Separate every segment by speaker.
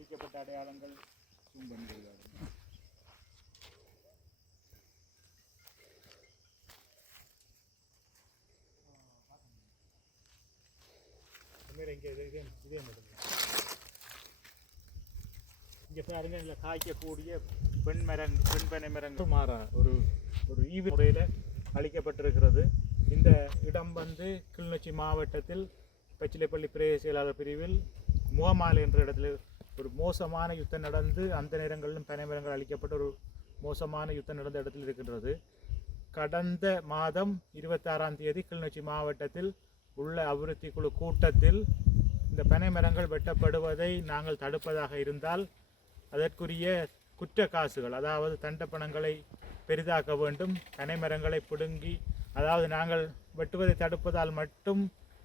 Speaker 1: பிரிக்கப்பட்ட அடையாளங்கள் zoom இங்கே பாருங்க காய்க்கக்கூடிய பெண் மரங் பெண் பனை மரங்கள் மாறா ஒரு ஒரு ஈவு முறையில் அளிக்கப்பட்டிருக்கிறது இந்த இடம் வந்து கிளிநொச்சி மாவட்டத்தில் பச்சிலைப்பள்ளி பிரதேச செயலாளர் பிரிவில் முகமாலை என்ற இடத்துல ஒரு மோசமான யுத்தம் நடந்து அந்த நேரங்களிலும் பனை மரங்கள் அளிக்கப்பட்ட ஒரு மோசமான யுத்தம் நடந்த இடத்தில் இருக்கின்றது. கடந்த மாதம் இருபத்தாறாம் தேதி கிளிநொச்சி மாவட்டத்தில் உள்ள அபிவிருத்தி குழு கூட்டத்தில் இந்த பனை மரங்கள் வெட்டப்படுவதை நாங்கள் தடுப்பதாக இருந்தால் அதற்குரிய குற்ற காசுகள் அதாவது தண்டப்பணங்களை பெரிதாக்க வேண்டும். பனை மரங்களை பிடுங்கி அதாவது நாங்கள் வெட்டுவதை தடுப்பதால் மட்டும்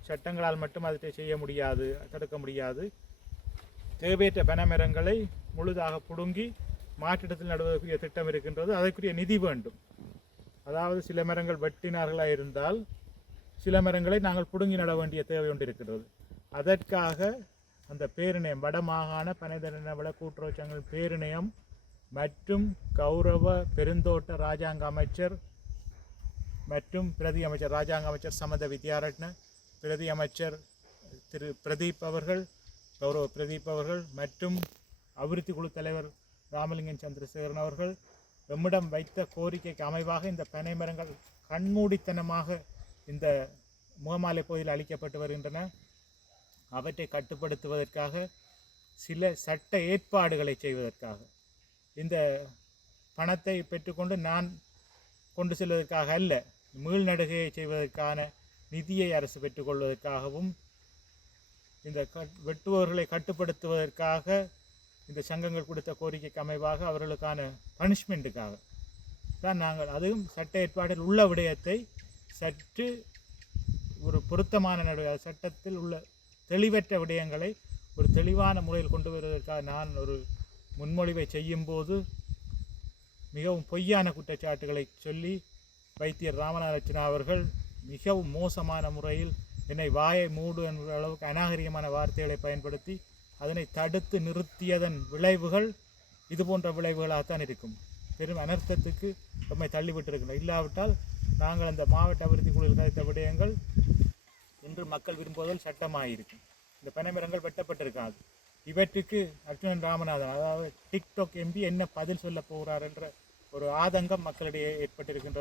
Speaker 1: சட்டங்களால் மட்டும் அதை செய்ய முடியாது தடுக்க முடியாது. தேவையற்ற பனமரங்களை முழுதாக புடுங்கி மாற்றிடத்தில் நடுவதற்குரிய திட்டம் இருக்கின்றது. அதற்குரிய நிதி வேண்டும். அதாவது சில மரங்கள் வெட்டினார்களாக இருந்தால் சில மரங்களை நாங்கள் புடுங்கி நட வேண்டிய தேவை ஒன்று இருக்கிறது. அதற்காக அந்த பேரிணையம் வடமாகாண பனைதன வள கூட்டுறவு சங்கம் பேரிணையம் மற்றும் கௌரவ பெருந்தோட்ட ராஜாங்க அமைச்சர் மற்றும் பிரதி அமைச்சர் ராஜாங்க அமைச்சர் சமத வித்யாரட்ன பிரதி அமைச்சர் திரு பிரதீப் அவர்கள் கௌரவ பிரதீப் அவர்கள் மற்றும் அபிவிருத்தி குழு தலைவர் ராமலிங்கம் சந்திரசேகரன் அவர்கள் எம்மிடம் வைத்த கோரிக்கைக்கு அமைவாக இந்த பனை மரங்கள் கண்மூடித்தனமாக இந்த முகமாலை பகுதியில் அளிக்கப்பட்டு வருகின்றன. அவற்றை கட்டுப்படுத்துவதற்காக சில சட்ட ஏற்பாடுகளை செய்வதற்காக. இந்த பணத்தை பெற்றுக்கொண்டு நான் கொண்டு செல்வதற்காக அல்ல மீள்நடுகையை செய்வதற்கான நிதியை அரசு பெற்றுக்கொள்வதற்காகவும் இந்த கட் வெட்டுபவர்களை கட்டுப்படுத்துவதற்காக இந்த சங்கங்கள் கொடுத்த கோரிக்கைக்கு அமைவாக அவர்களுக்கான பனிஷ்மெண்ட்டுக்காக. தான் நாங்கள் அதுவும் சட்ட ஏற்பாட்டில் உள்ள விடயத்தை சற்று ஒரு பொருத்தமான நடுவே சட்டத்தில் உள்ள தெளிவற்ற விடயங்களை ஒரு தெளிவான முறையில் கொண்டு வருவதற்காக நான் ஒரு முன்மொழிவை செய்யும்போது மிகவும் பொய்யான குற்றச்சாட்டுகளை சொல்லி வைத்தியர் ராமநாதரட்சணா அவர்கள் மிகவும் மோசமான முறையில் என்னை வாயை மூடு என்ற அளவுக்கு அநாகரிகமான வார்த்தைகளை பயன்படுத்தி அதனை தடுத்து நிறுத்தியதன் விளைவுகள் இது போன்ற விளைவுகளாகத்தான் இருக்கும். பெரும் அனர்த்தத்துக்கு நம்மை தள்ளிவிட்டிருக்கின்றோம் இல்லாவிட்டால் நாங்கள் அந்த மாவட்ட அபிவிருத்தி குழுவில் கதைத்த விடயங்கள் இன்று மக்கள் விரும்புவதால் சட்டமாயிருக்கும். இந்த பனைமரங்கள் வெட்டப்பட்டிருக்காது. இவற்றுக்கு அர்ஜுனன் ராமநாதன் அதாவது டிக்டாக் எம்பி என்ன பதில் சொல்ல போகிறார் என்ற ஒரு ஆதங்கம் மக்களிடையே ஏற்பட்டிருக்கின்றது.